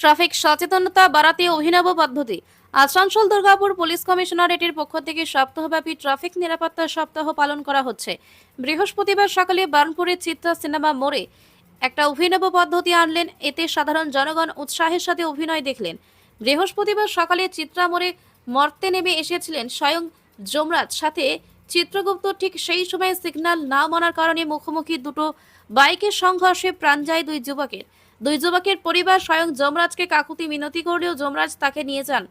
Traffic সচেতনতা বাড়াতে অভিনব পদ্ধতি। আসানসোল দুর্গাপুর পুলিশ কমিশনারেটের পক্ষ থেকে সপ্তাহব্যাপী ট্রাফিক নিরাপত্তা সপ্তাহ পালন করা হচ্ছে। বৃহস্পতিবার সকালে বার্নপুরের চিত্রা সিনেমা মোড়ে একটা অভিনব পদ্ধতি আনলেন। এতে সাধারণ জনগণ উৎসাহের সাথে অভিনয় দেখলেন। বৃহস্পতিবার সকালে চিত্রা মোড়ে মর্তে নেমে এসেছিলেন স্বয়ং যমরাজ। সাথে চিত্রগুপ্ত ঠিক সেই সময় সিগন্যাল না মানার কারণে মুখোমুখি দুটো বাইকের সংঘর্ষে প্রাণ যায় দুই যুবকের। দুই যুবকের পরিবার স্বয়ং যমরাজকে কাকুতি মিনতি করলেও যমরাজ তাকে নিয়ে যান।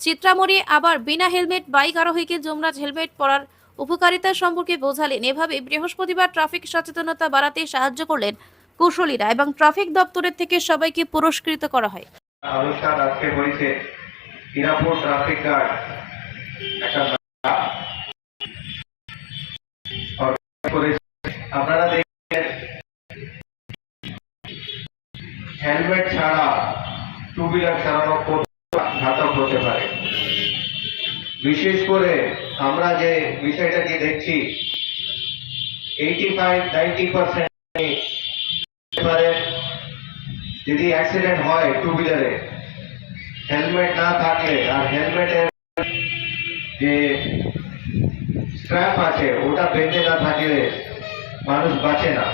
চিত্রামণি আবার বিনা হেলমেট বাইক আরোহীকে যমরাজ হেলমেট পরার উপকারিতা সম্পর্কে বোঝালেন। এভাবে বৃহস্পতিবার ট্রাফিক সচেতনতা বাড়াতে সাহায্য করলেন কুশলীরা এবং ট্রাফিক দপ্তরের থেকে সবাইকে পুরস্কৃত করা হয়। অনুষ্ঠান আজকে হয়েছে ট্রাফিক গার্ড। একটা। আপনারা হেলমেট ছাড়া টু হুইলার চালানো ঘাতক হতে পারে। বিশেষ করে আমরা যে বিষয়টাকে দেখছি এইটি ফাইভ নাইনটি পার্সেন্ট পারে যদি অ্যাক্সিডেন্ট হয় টু হুইলারে হেলমেট না থাকলে আর হেলমেটের যে স্ট্র্যাপ আছে, ওটা বেঁধে না থাকলে মানুষ বাঁচে না।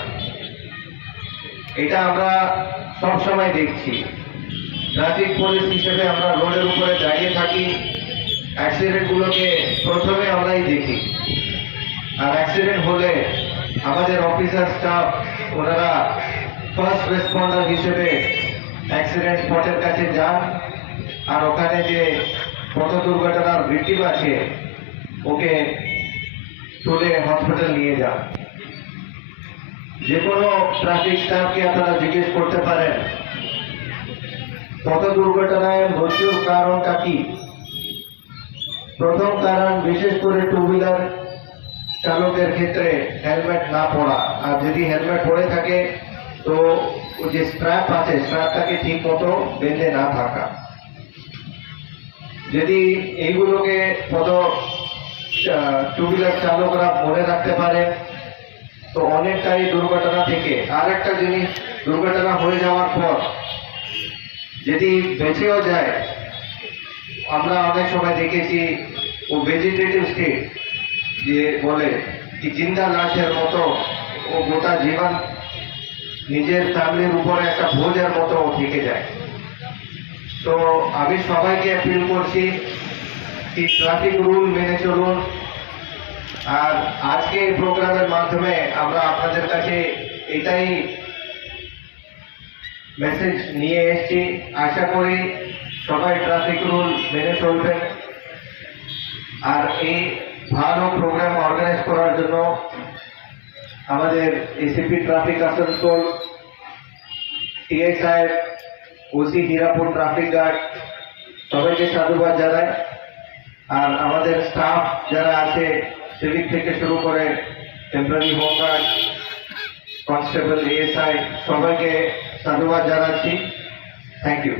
এটা আমরা সব সময় দেখছি। ট্রাফিক পুলিশ হিসেবে আমরা রোডের উপরে দাঁড়িয়ে থাকি। অ্যাক্সিডেন্ট গুলোকে প্রথমে আমরাই দেখি। আর অ্যাক্সিডেন্ট হলে আমাদের অফিসার স্টাফ ওনারা ফার্স্ট রেসপন্ডার হিসেবে অ্যাক্সিডেন্ট স্পটের কাছে যান। আর ওখানে যে পথ দুর্ঘটনার ভিক্টিম আছে, ওকে তুলে হসপিটাল নিয়ে যান। যে কোনো ট্রাফিক স্টাফকে আপনারা জিজ্ঞেস করতে পারেন। পথ দুর্ঘটনায় মৃত্যুর কারণটা কি? প্রথম কারণ বিশেষ করে টু হুইলার চালকের ক্ষেত্রে হেলমেট না পরা। আর যদি হেলমেট পরে থাকে, তো যে স্ট্র্যাপ আছে স্ট্র্যাপটাকে ঠিক মতো বেঁধে না থাকা। যদি এইগুলোকে কত টু হুইলার চালকরা মনে রাখতে পারে তো অনেকটাই দুর্ঘটনা থেকে। আর একটা জিনিস, দুর্ঘটনা হয়ে যাওয়ার পর যদি বেঁচেও যায়, আমরা অনেক সময় দেখেছি ও ভেজিটেটিভ স্টেট যে বলে কি জিন্দা লাশের মতো ও গোটা জীবন নিজের ফ্যামিলির উপরে একটা ভোজের মতো থেকে যায়। তো আমি সবাইকে অ্যাপিল করছি কি ট্রাফিক রুল মেনে চলুন আর আজকে এই প্রোগ্রামের মাধ্যমে আমরা আপনাদের কাছে এটাই মেসেজ নিয়ে এসেছি। আশা করি সবাই ট্রাফিক রুল মেনে চলবেন। আর এই ভালো প্রোগ্রাম অর্গানাইজ করার জন্য আমাদের এসিপি ট্রাফিক আসানসোল সাহেব ওসি হীরাপুর ট্রাফিক গার্ড সবাইকে সাধুবাদ জানায় আর আমাদের স্টাফ যারা আছে সিভিক থেকে শুরু করে টেম্পোরারি হোমগার্ড কনস্টেবল এএসআই সবাইকে সাধুবাদ জানাচ্ছি। Thank you